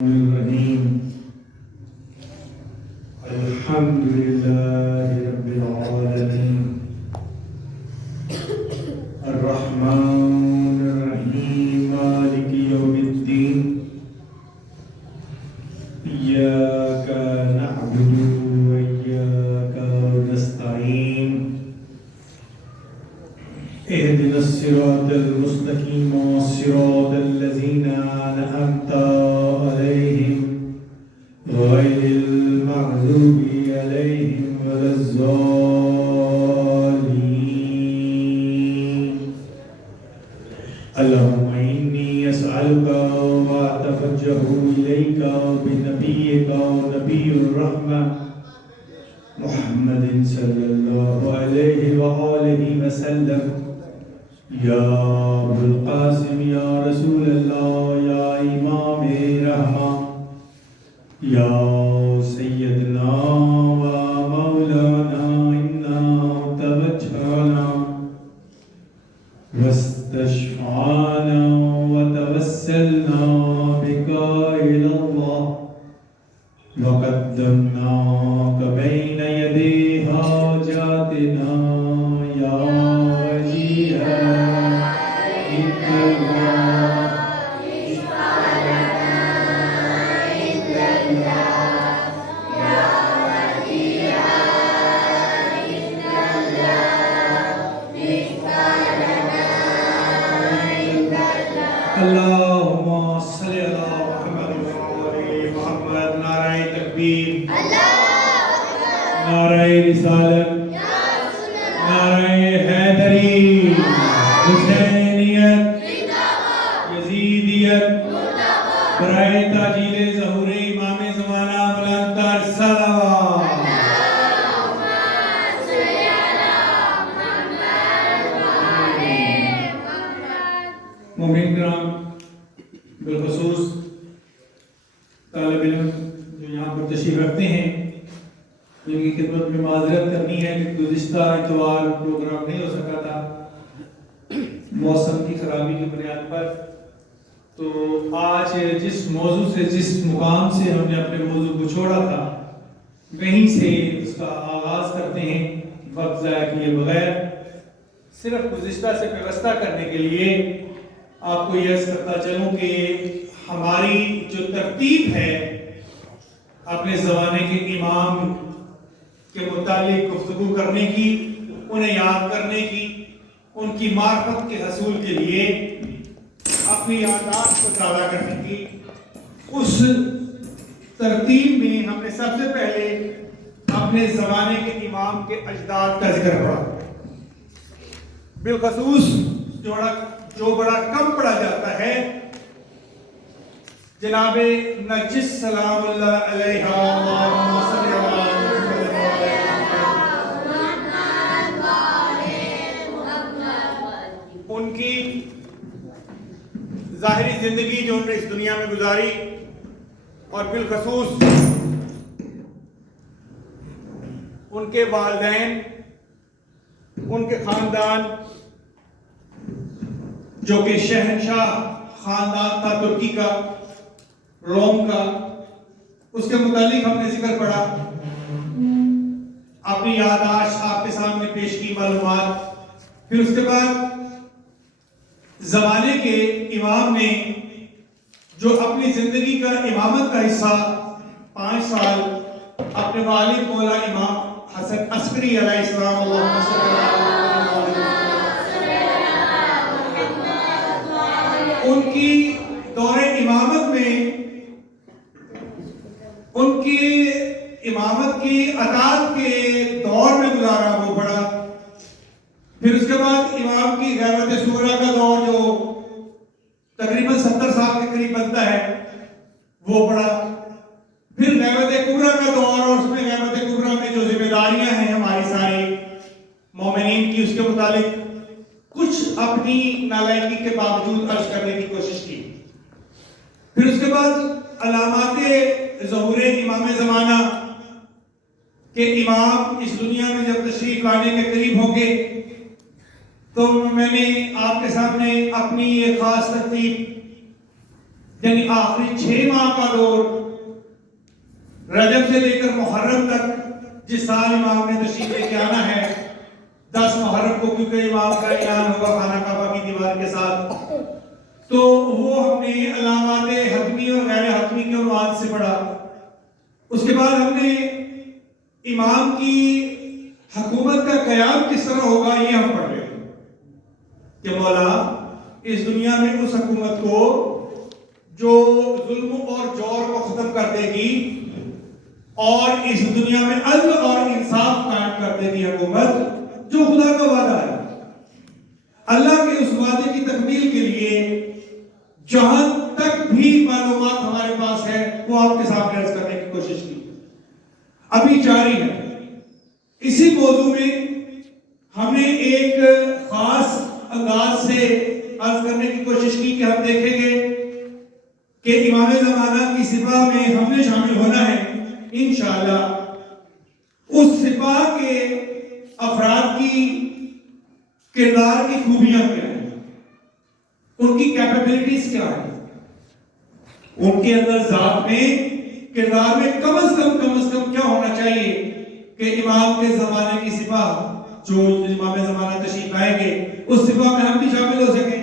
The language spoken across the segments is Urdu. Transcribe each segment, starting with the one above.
الرحيم الحمد لله رب العالمين الرحمن الرحيم مالك يوم الدين إياك نعبد وإياك نستعين اهدنا الصراط المستقيم صراط الذين أنعمت عليهم غير المغضوب عليهم ولا الضالين اللهم إني أسألك وأتوجه إليك بنبيك ونبي الرحمة محمد صلى الله عليه وآله وسلم یا ابو القاسم یا رسول اللہ یا امام رحمہ یا سیدنا و مولانا انا توجہنا واستشفعنا وتوسلنا بك إلى الله وقدمناك بين يدي حاجاتنا يا وجيها اللهم صل على محمد وعلى محمد نعرہ تکبیر نعرہ رسالت نعرہ حیدری حسینیت یزیدیت برائے تاجیل ظہور امام زمانہ بلند تر صلوات مومنین کرام بالخصوص طالب علم جو یہاں پر تشریف رکھتے ہیں جن کی خدمت میں معذرت کرنی ہے کہ گزشتہ اتوار پروگرام نہیں ہو سکا تھا موسم کی خرابی کی بنیاد پر، تو آج جس موضوع سے جس مقام سے ہم نے اپنے موضوع کو چھوڑا تھا وہیں سے اس کا آغاز کرتے ہیں وقت ضائع کیے بغیر، صرف گزشتہ سے پیوستہ کرنے کے لیے آپ کو یہ کرتا چلوں کہ ہماری جو ترتیب ہے اپنے زمانے کے امام کے متعلق گفتگو کرنے کی، انہیں یاد کرنے کی، ان کی معرفت کے حصول کے لیے اپنی یادداشت کو تازہ کرنے کی، اس ترتیب میں ہم نے سب سے پہلے اپنے زمانے کے امام کے اجداد کا ذکر پڑھا، بالخصوص جو بڑا کم پڑھا جاتا ہے جناب نرجس سلام اللہ علیہ ان کی ظاہری زندگی جو انہوں نے اس دنیا میں گزاری اور بالخصوص ان کے والدین، ان کے خاندان جو کہ شہنشاہ خاندان تھا ترکی کا، روم کا، اس کے متعلق ہم نے ذکر پڑھا، اپنی یادداشت آپ کے سامنے پیش کی، معلومات، پھر اس کے بعد زمانے کے امام نے جو اپنی زندگی کا امامت کا حصہ 5 سال اپنے والد مولا امام حسن عسکری علیہ السلام اللہم صلی اللہ علیہ ان کی دور امامت میں ان کی امامت کی اطاعت کے دور میں گزارا وہ پڑا، پھر اس کے بعد امام کی غیبت صغریٰ کا دور جو تقریباً 70 سال کے قریب بنتا ہے وہ پڑا، پھر غیبت کبریٰ کا دور اور اس میں غیبت کبریٰ میں جو ذمہ داریاں ہیں ہماری ساری مومنین کی، اس کے متعلق کچھ اپنی نالائقی کے باوجود عرض کرنے کی کوشش کی، پھر اس کے بعد علامات ظہور امام زمانہ کہ امام اس دنیا میں جب تشریف لانے کے قریب ہوں گے تو میں نے آپ کے سامنے اپنی یہ خاص ترتیب یعنی آخری 6 ماہ کا دور، رجب سے لے کر محرم تک جس سال امام نے تشریف لے کے آنا ہے، 10 محرم کو کیونکہ امام کا اعلان ہوگا خانہ کعبہ کی دیوار کے ساتھ، تو وہ ہم نے علامات حتمی اور غیر حتمی کے عنوان سے پڑھا۔ اس کے بعد ہم نے امام کی حکومت کا قیام کس طرح ہوگا یہ ہم پڑھ رہے ہیں کہ مولا اس دنیا میں اس حکومت کو جو ظلم اور جور کو ختم کر دے گی اور اس دنیا میں عدل اور انصاف قائم کر دے گی حکومت، جو خدا کا وعدہ ہے۔ اللہ کے اس وعدے کی تکمیل کے لیے جہاں تک بھی معلومات ہمارے پاس ہے وہ آپ کے سامنے عرض کرنے کی کوشش کی، ابھی جاری ہے۔ اسی موضوع میں ہم نے ایک خاص انداز سے عرض کرنے کی کوشش کی کہ ہم دیکھیں گے کہ امام زمانہ کی سپاہ میں ہم نے شامل ہونا ہے انشاءاللہ۔ اس سپاہ کے افراد کی کردار کی خوبیاں کیا ہیں، ان کی کیپیبلٹیز کیا ہیں، ان کے اندر ذات میں کردار میں کم از کم کیا ہونا چاہیے کہ امام کے زمانے کی سپاہ جو امام زمانہ تشریف لائیں گے اس سپاہ میں ہم بھی شامل ہو سکیں۔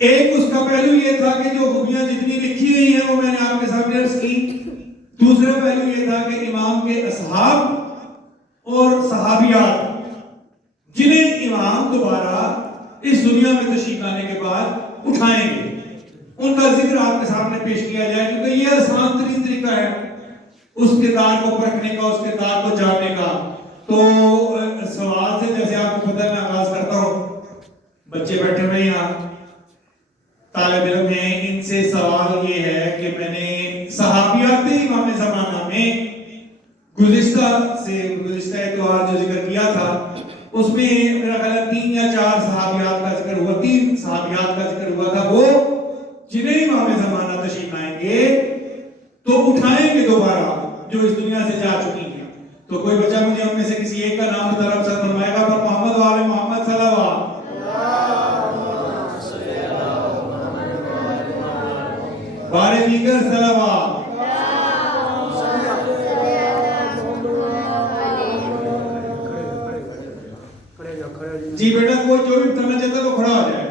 ایک اس کا پہلو یہ تھا کہ جو خوبیاں جتنی لکھی گئی ہیں وہ میں نے آپ کے سامنے عرض کی۔ دوسرا پہلو یہ تھا کہ امام کے اصحاب اور صحابیات جنہیں امام دوبارہ اس دنیا میں تشریف لانے کے بعد اٹھائیں گے، ان کا ذکر آپ کے سامنے پیش کیا جائے، کیونکہ یہ آسان ترین طریقہ ہے اس کردار کو پرکھنے کا، اس کردار کو جاننے کا۔ تو سوال سے جیسے آپ کو پتہ ہے میں آغاز کرتا ہوں، بچے بیٹھے ہوئے یہاں طالب علم ہیں، ان سے سوال یہ ہے کہ میں نے صحابیات امام زمانہ میں گزشتہ اتوار جو ذکر کیا تھا اس میں میرا خیال ہے 3 یا 4 صحابیات کا ذکر ہوا، 3 صحابیات کا ذکر ہوا تھا، وہ جنہیں امام زمانہ تشریف لائیں گے تو اٹھائیں گے دوبارہ، جو اس دنیا سے جا چکی ہیں۔ تو کوئی بچہ مجھے ہم میں سے کسی ایک کا نام بتا رہا فرمائے گا پر محمد وآل محمد صلی اللہ علیہ وسلم۔ بارے دیگر صلوات۔ جی بیٹا کوئی جو بھی کرنا چاہتا ہے وہ کھڑا ہو جائے۔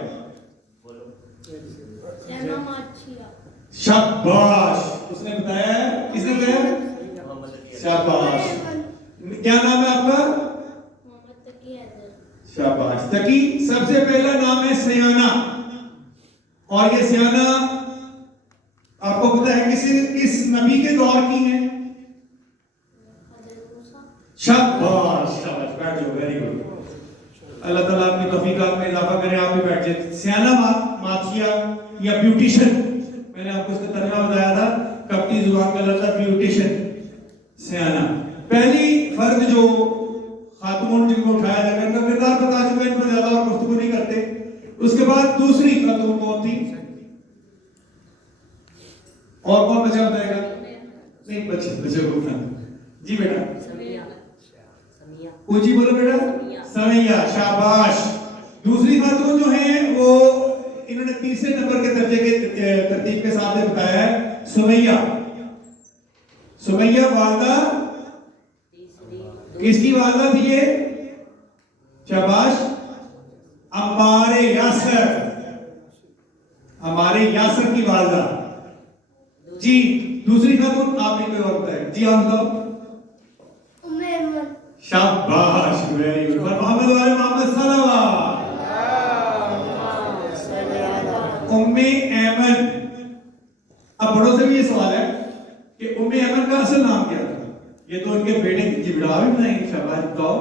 شاباش، اس نے بتایا ہے، کس نے بتایا؟ شاباش۔ کیا نام ہے آپ کا؟ شاباش۔ تقی سب سے پہلا نام ہے سیانہ، اور یہ سیانہ آپ کو پتہ ہے کس نبی کے دور کی ہے؟ شاباش شاباش، بیٹھ جاؤ، ویری گڈ۔ اللہ تعالیٰ اپنی توفیقات میں اضافہ کرے، آپ بھی بیٹھ جائیں۔ سیانہ ماتھیا یا بیوٹیشن، میں نے آپ کو اس کا ترجمہ بتایا تھا، کپٹی زبان کا لفظ ہے بیوٹیشن، سیانہ۔ پہلی فرد جو خاتون جن کو اٹھایا جائے، ان کا کردار بتا چکے، ان پر زیادہ اور گفتگو نہیں کرتے۔ اس کے بعد دوسری خاتون کون تھی؟ اور کون بچہ بتائے گا؟ نہیں بچے بولنا جی بیٹا، اونچی بولو بیٹا، سمیہ۔ شاباش۔ دوسری خاتون جو ہیں وہ انہوں نے تیسرے نمبر کے درجے کے ترتیب کے ساتھ بتایا ہے، سمیہ۔ سمیہ والدہ کس کی والدہ تھی یہ؟ شاباش، عمار یاسر، ہمارے یاسر کی والدہ۔ جی دوسری خاتون آپ نے کوئی اور بتایا؟ جی آپ بتاؤ۔ شاباش، ویری گڈ۔ محمد وآل محمد صلی اللہ ام ایمن۔ اب بڑوں سے بھی یہ سوال ہے کہ ام ایمن کا اصل نام کیا تھا؟ یہ تو ان کے بیٹے کی بڑھا بھی بنائیں گے۔ شاباش، بتاؤ۔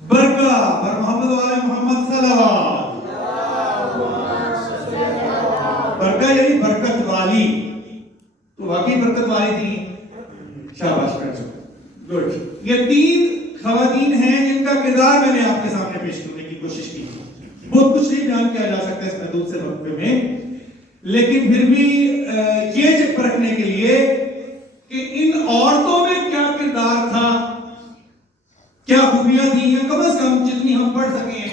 برکہ۔ اور محمد وآل محمد صلی اللہ۔ برکہ یعنی برکت والی، تو واقعی برکت والی تھی۔ شاباش، گڈ۔ یہ 3 خواتین ہیں جن کا کردار میں نے آپ کے سامنے پیش کرنے کی کوشش کی۔ بہت کچھ نہیں بیان کیا جا سکتا اس محدود سے وقفے میں، لیکن پھر بھی یہ چیک پرکھنے کے لیے کہ ان عورتوں میں کیا کردار تھا، کیا خوبیاں تھیں، یا کم از کم جتنی ہم پڑھ سکیں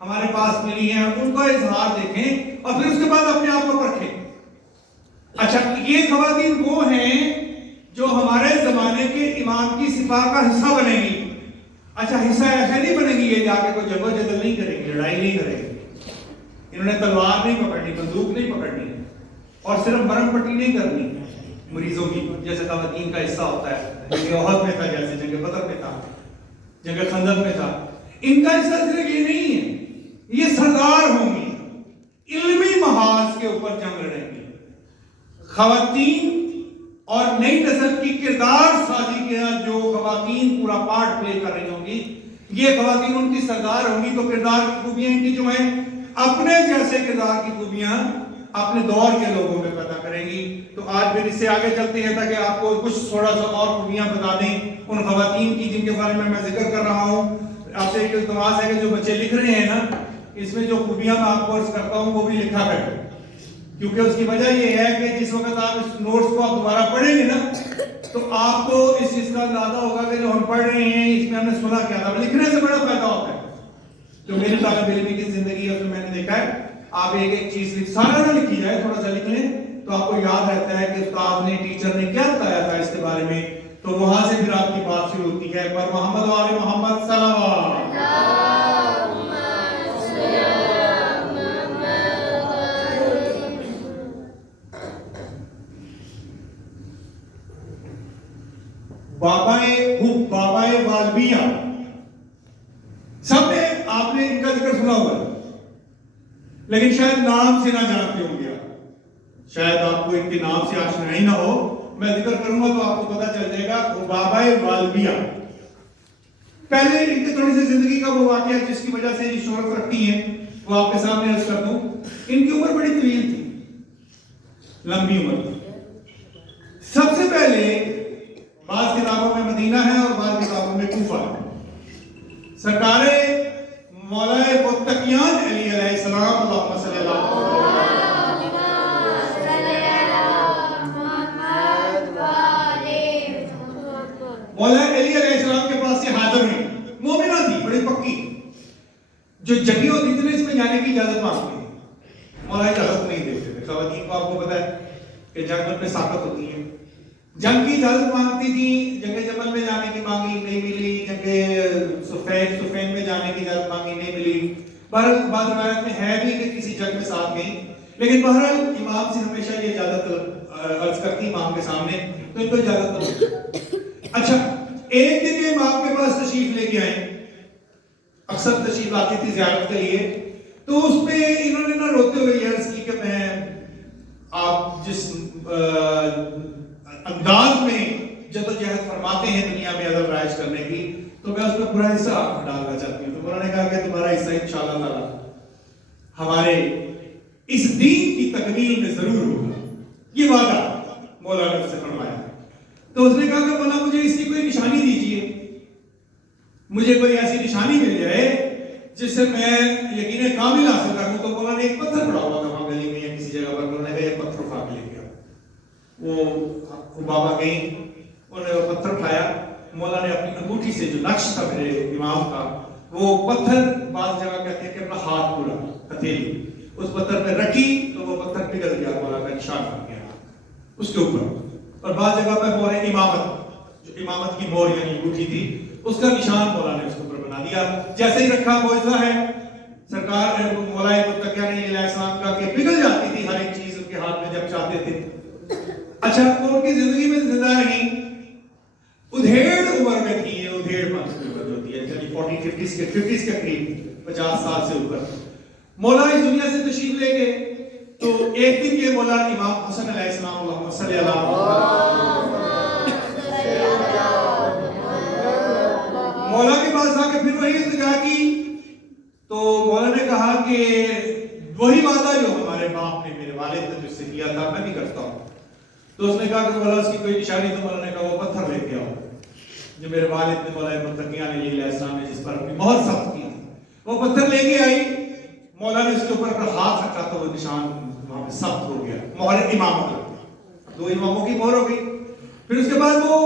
ہمارے پاس ملی ہیں ان کا اظہار دیکھیں اور پھر اس کے بعد اپنے آپ کو پرکھیں. اچھا یہ خواتین وہ ہیں جو ہمارے زمانے کے امام کی سپاہ کا حصہ بنیں گی. اچھا حصہ ایسے نہیں بنے گی یہ جا کے کوئی جنگ و جدل نہیں کریں گی, لڑائی نہیں کریں گی, انہوں نے تلوار نہیں پکڑنی, بندوق نہیں پکڑنی, اور صرف مرم پٹی نہیں کرنی مریضوں کی جیسے خواتین کا حصہ ہوتا ہے. جنگ احد میں تھا, جیسے جنگ بدر میں تھا, جنگ خندق میں تھا. ان کا حصہ صرف یہ نہیں ہے, یہ سردار ہوں گی, علمی محاذ کے اوپر جنگ لڑیں گی. خواتین اور نئی نسل کی کردار سازی کے جو خواتین پورا پارٹ پلے کر رہی ہوں گی, یہ خواتین ان کی سردار ہوں گی. تو کردار کی خوبیاں ان کی جو ہیں, اپنے جیسے کردار کی خوبیاں اپنے دور کے لوگوں میں پیدا کریں گی. تو آج پھر اس سے آگے چلتے ہیں تاکہ آپ کو کچھ تھوڑا سا اور خوبیاں بتا دیں ان خواتین کی جن کے بارے میں ذکر کر رہا ہوں. آپ سے ایک التماس ہے کہ جو بچے لکھ رہے ہیں نا, اس میں جو خوبیاں میں آپ کو عرض کرتا ہوں وہ بھی لکھا کریں, کیونکہ اس کی وجہ یہ ہے کہ جس وقت آپ اس نوٹس کو آپ دوبارہ پڑھیں گے نا تو آپ کو اس چیز کا اندازہ ہوگا کہ جو ہم پڑھ رہے ہیں اس میں ہم نے سنا کیا تھا. لکھنے سے بڑا فائدہ ہوتا ہے. جو میری طالب علم کی زندگی ہے اس میں میں نے دیکھا ہے, آپ ایک ایک چیز سارا نہ لکھی جائے, تھوڑا سا لکھ لیں تو آپ کو یاد رہتا ہے کہ استاد نے ٹیچر نے کیا بتایا تھا اس کے بارے میں. تو وہاں سے پھر آپ کی بات شروع ہوتی ہے. پر محمد و آل محمد صلوات. بابائے والبیہ, سب نے آپ نے ان کا ذکر سنا ہوگا, لیکن شاید نام سے نہ جانتے ہوں گے. شاید آپ کو ان کے نام سے آشنائی نہ ہو. میں ذکر کروں گا تو آپ کو پتہ چل جائے گا. بابائے والبیہ, پہلے ان کی تھوڑی سی زندگی کا وہ واقعہ جس کی وجہ سے یہ شہرت رکھتی ہیں وہ آپ کے سامنے عرض کر دوں. ان کی عمر بڑی طویل تھی, لمبی عمر تھی. سب سے پہلے بعض کتابوں میں مدینہ ہے اور بعض کتابوں میں کوفہ ہے. سرکار مولا متقیان علی علیہ السلام, اللہم صلی اللہ مولا علی علیہ السلام کے پاس سے حاضر ہیں. مومنہ تھی بڑی پکی, جو جنگی ہوتی تھی اس میں جانے کی اجازت مانگتے ہیں, مولا اجازت نہیں دیتے تھے. خواتین کو آپ کو پتا ہے کہ جنگ میں ساقت ہوتی ہے, جنگ کی اجازت مانگتی تھی. جنگ جمل میں جانے کی مانگی, نہیں ملی. جنگ صفین میں جانے کی اجازت مانگی, نہیں ملی. بہرحال بعض روایت میں ہے بھی کہ کسی جنگ میں ساتھ گئی, لیکن بہرحال امام سے ہمیشہ یہ اجازت عرض کرتی امام کے سامنے, تو ان کو اجازت نہیں. اچھا ایک دن یہ امام کے پاس تشریف لے کے آئے, اکثر تشریف آتی تھی زیارت کے لیے. تو اس پہ انہوں نے نہ روتے ہوئے یہ عرض کی کہ میں آپ جس انداز میں جدوجہد فرماتے ہیں دنیا میں ادب رائج کرنے کی, تو میں اس میں پورا حصہ ڈالنا چاہتی ہوں. تو انہوں نے کہا کہ تمہارا حصہ انشاءاللہ تعالی ہمارے اس دین کی تکمیل میں ضرور ہوگا, یہ وعدہ مولا نے سے فرمایا. تو اس نے کہا کہ مولا مجھے اس کی کوئی نشانی دیجئے, مجھے کوئی ایسی نشانی مل جائے جس سے میں یقین کامل حاصل کروں. تو مولا نے ایک پتھر پڑا ہوا تھا وہاں گلی میں یا کسی جگہ پر, انہوں نے کہا یہ پتھر اٹھا کے لے گیا. وہ بابا گئیں, انہوں نے وہ پتھر اٹھایا. مولا نے اپنی انگوٹھی سے جو نقش تھا میرے امام کا, وہ پتھر بعض جگہ کہتے ہیں کہ اپنا ہاتھ پورا ہتھیلی اس پتھر پہ رکھی تو وہ پتھر پگھل گیا, مولا کا نشان بن گیا اس کے اوپر. اور بعض جگہ پہ مور امامت, جو امامت کی مور یعنی انگوٹھی تھی, اس کا نشان مولا نے اس کے اوپر بنا دیا. جیسے ہی رکھا معجزہ ہے سرکار مولا متقیان علیہ السلام کا کہ پگھل جاتی تھی ہر ایک چیز ان کے ہاتھ میں جب چاہتے تھے. اچھا وہ ان کی زندگی میں زندہ رہی, ادھیڑ عمر میں تھی. یہ ادھیڑ پانچ کی عمر ہوتی ہے, یعنی 40-50 کے قریب, 50 سال سے اوپر. مولا اس دنیا سے تشریف لے گئے تو ایک دن یہ مولا امام حسن علیہ السلام, اللہم صلی اللہ مولا کے پاس آ کے پھر وہی التجا کی. تو مولا نے کہا کہ وہی وعدہ جو ہمارے باپ نے میرے والد نے مجھ سے کیا تھا میں بھی کرتا ہوں. تو اس نے کہا کہ مولا اس کی کوئی نشانی. تو مولا نے کہا وہ پتھر لے کے آؤ جو میرے والد نے مولا متقیان علیہ السلام نے جس پر اپنی بہت سخت کی تھی. وہ پتھر لے کے آئی, مولا نے اس کے اوپر اپنا ہاتھ رکھا تو وہ نشان وہاں پہ سخت ہو گیا, مہر امامت, 2 اماموں کی مہر ہو گئی. پھر اس کے بعد وہ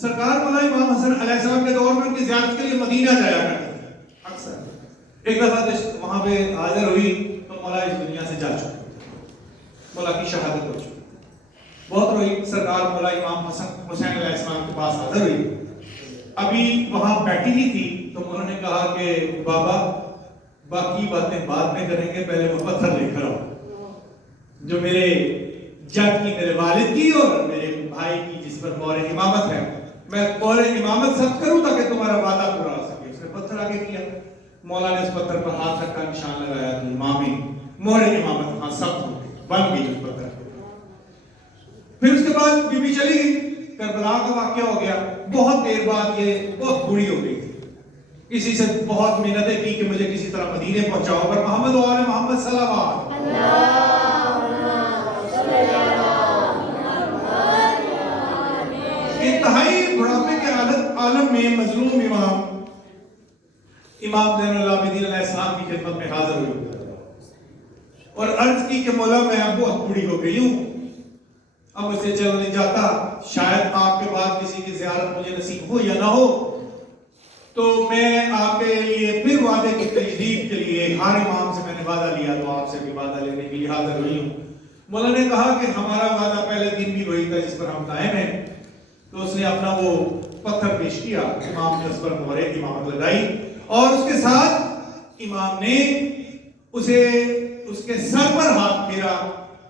سرکار مولا امام حسن علیہ السلام کے دور میں ان کی زیارت کے لیے مدینہ جایا کرتے تھے اکثر. ایک دفعہ وہاں پہ حاضر ہوئی تو مولا اس دنیا سے جا چکا. مولا کی شہادت ہو چکی. بہت روئی. سرکار مولا امام حسن حسین علیہ السلام کے پاس حاضر ہوئی. ابھی وہاں بیٹھی ہی تھی تو انہوں نے کہا کہ بابا باقی باتیں بعد میں کریں گے, پہلے وہ پتھر لے کر آؤ جو میرے جد کی, میرے والد کی اور میرے بھائی کی جس پر مہر امامت ہے, میں مہر امامت ثبت کروں تاکہ تمہارا وعدہ پورا ہو سکے. اس نے پتھر آگے کیا. مولا نے اس پتھر پر ہاتھ رکھا, نشان لگایا تو امامی مہر امامت ہاں ثبت ہو گئی, بن گئی اس پتھر. پھر اس کے بعد بی بی چلی گئی. کربلا کا واقعہ ہو گیا. بہت دیر بعد یہ بہت بوڑھی ہو گئی تھی. کسی سے بہت محنتیں کی کہ مجھے کسی طرح مدینے پہنچاؤ, پر محمد و آل محمد صلی اللہ علیہ انتہائی بڑھاپے کے عالم میں مظلوم امام زین العابدین علیہ السلام کی خدمت میں حاضر ہوئی اور عرض کی کہ مولا میں اب بہت بوڑھی ہو گئی ہوں, اب مجھ سے چل نہیں جاتا, شاید آپ کے بعد کسی کی زیارت مجھے نصیب ہو یا نہ ہو, تو میں آپ کے لیے پھر وعدے کی تجدید کے لیے ہر امام سے میں نے وعدہ لیا, تو آپ سے بھی وعدہ لینے کے لیے حاضر ہوئی ہوں. مولا نے کہا کہ ہمارا وعدہ پہلے دن بھی وہی تھا جس پر ہم قائم ہیں. تو اس نے اپنا وہ پتھر پیش کیا, امام نے اس پر مہر امامت لگائی اور اس کے ساتھ امام نے اسے اس کے سر پر ہاتھ پھیرا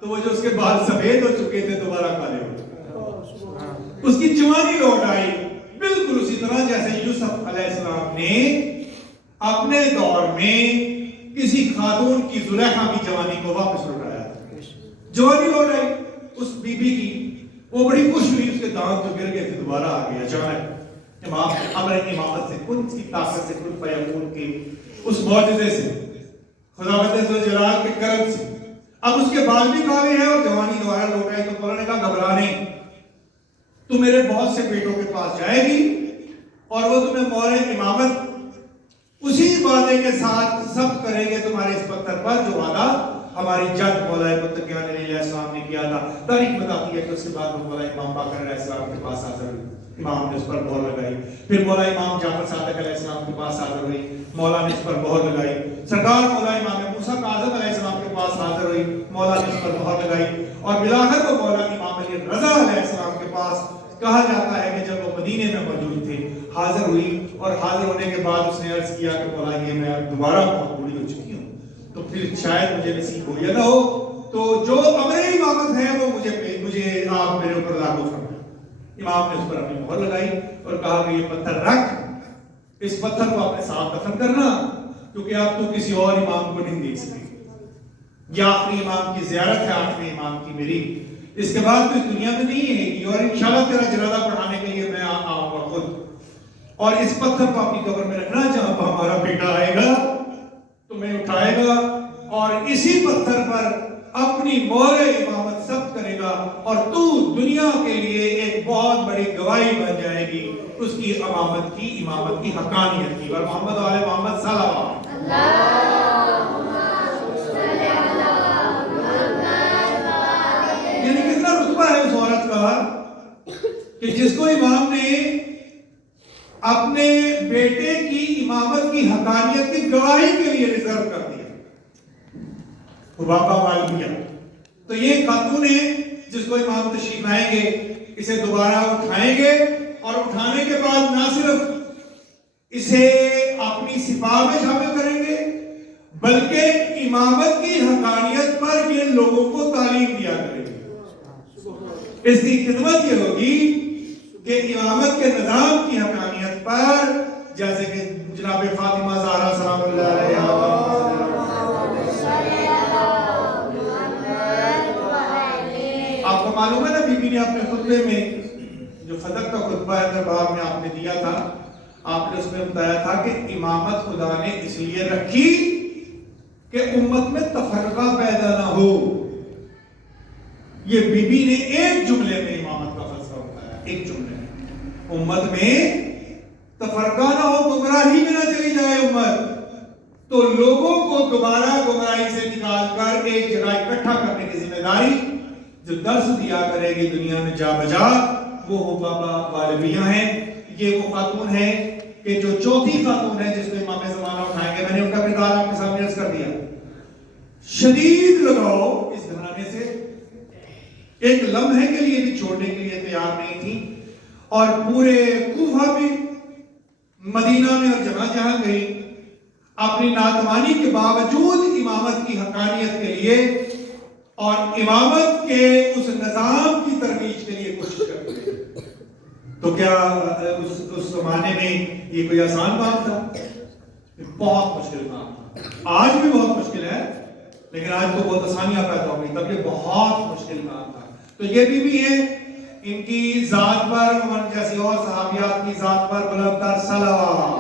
تو وہ جو اس کے بال سفید ہو چکے تھے دوبارہ کالے ہو چکے. اس کی جوانی لوٹ آئی, بالکل اسی طرح جیسے یوسف علیہ السلام نے اپنے دور میں کسی خاتون کی زلیخا کی جوانی کو واپس لوٹایا. جوانی لوٹ آئی اس بی بی کی, وہ بڑی خوش ہوئی. اس کے دانت جو گر گئے تھے دوبارہ آ گئے اچانک. امام امر امامت سے, کن کی طاقت سے, کن فیکون کے اس معجزے سے, خداوند ذوالجلال کے کرم سے اب اس کے بال بھی کالے ہیں اور جوانی دوبارہ لوٹ آئی. تو مولا نے کہا گھبرا نہیں, تو میرے بہت سے بیٹوں کے پاس جائے گی اور وہ تمہیں مہر امامت اسی وعدے کے ساتھ ثبت کریں گے تمہارے اس پتھر پر جو وعدہ ہماری جد مولا متقیان علیہ السلام نے کیا تھا. تاریخ بتاتی ہے کہ اس کے بعد وہ مولا امام باقر علیہ السلام کے پاس حاضر ہوئی, امام نے اس پر مہر لگائی. پھر مولا امام جعفر صادق علیہ السلام کے پاس حاضر ہوئی, مولا نے اس پر مہر لگائی. سرکار مولا امام موسیٰ کاظم علیہ السلام کے پاس حاضر ہوئی, مولا نے اس پر مہر لگائی. اور بلاخر وہ مولا امام علی رضا علیہ السلام کے پاس, کہا جاتا ہے کہ جب وہ مدینے میں موجود تھے, حاضر ہوئی اور حاضر ہونے کے بعد اس نے عرض کیا کہ مولا یہ میں دوبارہ بہت بوڑھی ہو چکی ہوں, تو پھر شاید مجھے نصیب ہو یا نہ ہو, تو جو امر امامت ہے وہ مجھے آپ میرے اوپر لاگو فرمائیں. امام نے اس پر اپنی مہر لگائی اور کہا کہ یہ پتھر رکھ, اس پتھر کو اپنے ساتھ دفن کرنا, کیونکہ آپ تو کسی اور امام کو نہیں دیکھ سکتے. یہ آخری امام کی زیارت ہے, آخری امام کی میری, اس کے بعد تو اس دنیا میں نہیں ہے گی, اور انشاءاللہ تیرا جنازہ پڑھانے کے لیے میں آؤں گا خود, اور اس پتھر کو اپنی قبر میں رکھنا, جہاں پر ہمارا بیٹا آئے گا تمہیں اٹھائے گا اور اسی پتھر پر اپنی مہر امامت ثبت کرے گا, اور تو دنیا کے لیے ایک بہت بڑی گواہی بن جائے گی اس کی امامت کی حقانیت کی. اور محمد و آل محمد صلی اللہ یعنی کتنا رتبہ ہے اس عورت کا کہ جس کو امام نے اپنے بیٹے کی امامت کی حقانیت کی گواہی کے لیے ریزرو کر دیا. بابا والدیہ تو یہ خاتون ہے جس کو امام تشریف لائیں گے, اسے دوبارہ اٹھائیں گے, اور اٹھانے کے بعد نہ صرف اسے اپنی سپاہ میں شامل کریں گے بلکہ امامت کی حقانیت پر یہ لوگوں کو تعلیم دیا کریں گے. اس کی خدمت یہ ہوگی کہ امامت کے نظام کی حقانیت پر, جیسے کہ جناب فاطمہ زہرا سلام اللہ علیہا, آپ کو معلوم ہے نا بی بی نے اپنے خطبے میں جو فدق کا خطبہ ہے دربار میں آپ نے دیا تھا, آپ نے اس میں بتایا تھا کہ امامت خدا نے اس لیے رکھی کہ امت میں تفرقہ پیدا نہ ہو. یہ بی بی نے ایک جملے میں امامت کا فلسفہ بتایا, ایک جملے میں, امت میں تفرقہ نہ ہو, گمراہی میں نہ چلی جائے امت, تو لوگوں کو دوبارہ گمراہی سے نکال کر ایک جگہ اکٹھا کرنے کی ذمہ داری جو درس دیا کرے گی دنیا میں جا بجا, وہ بابا والدیہ ہیں. یہ وہ خاتون ہے کہ جو چوتھی خاتون ہے جس کو امام زمانہ اٹھائیں گے. میں نے ان کا کردار آپ کے سامنے عرض کر دیا. شدید لگاؤ اس گھرانے سے, ایک لمحے کے لیے بھی چھوڑنے کے لیے تیار نہیں تھی، اور پورے کوفہ میں، مدینہ میں اور جہاں جہاں گئی اپنی ناتوانی کے باوجود امامت کی حقانیت کے لیے اور امامت کے اس نظام کی ترویج کے لیے کوشش کرتے ہیں۔ تو کیا اس زمانے میں یہ کوئی آسان بات تھا؟ بہت مشکل کام تھا۔ آج بھی بہت مشکل ہے، لیکن آج تو بہت آسانیاں پیدا ہو گئی، تب یہ بہت مشکل کام تھا۔ تو یہ بھی ہیں، ان کی ذات پر، عمر جیسی اور صحابیات کی ذات پر بلند تر صلوات۔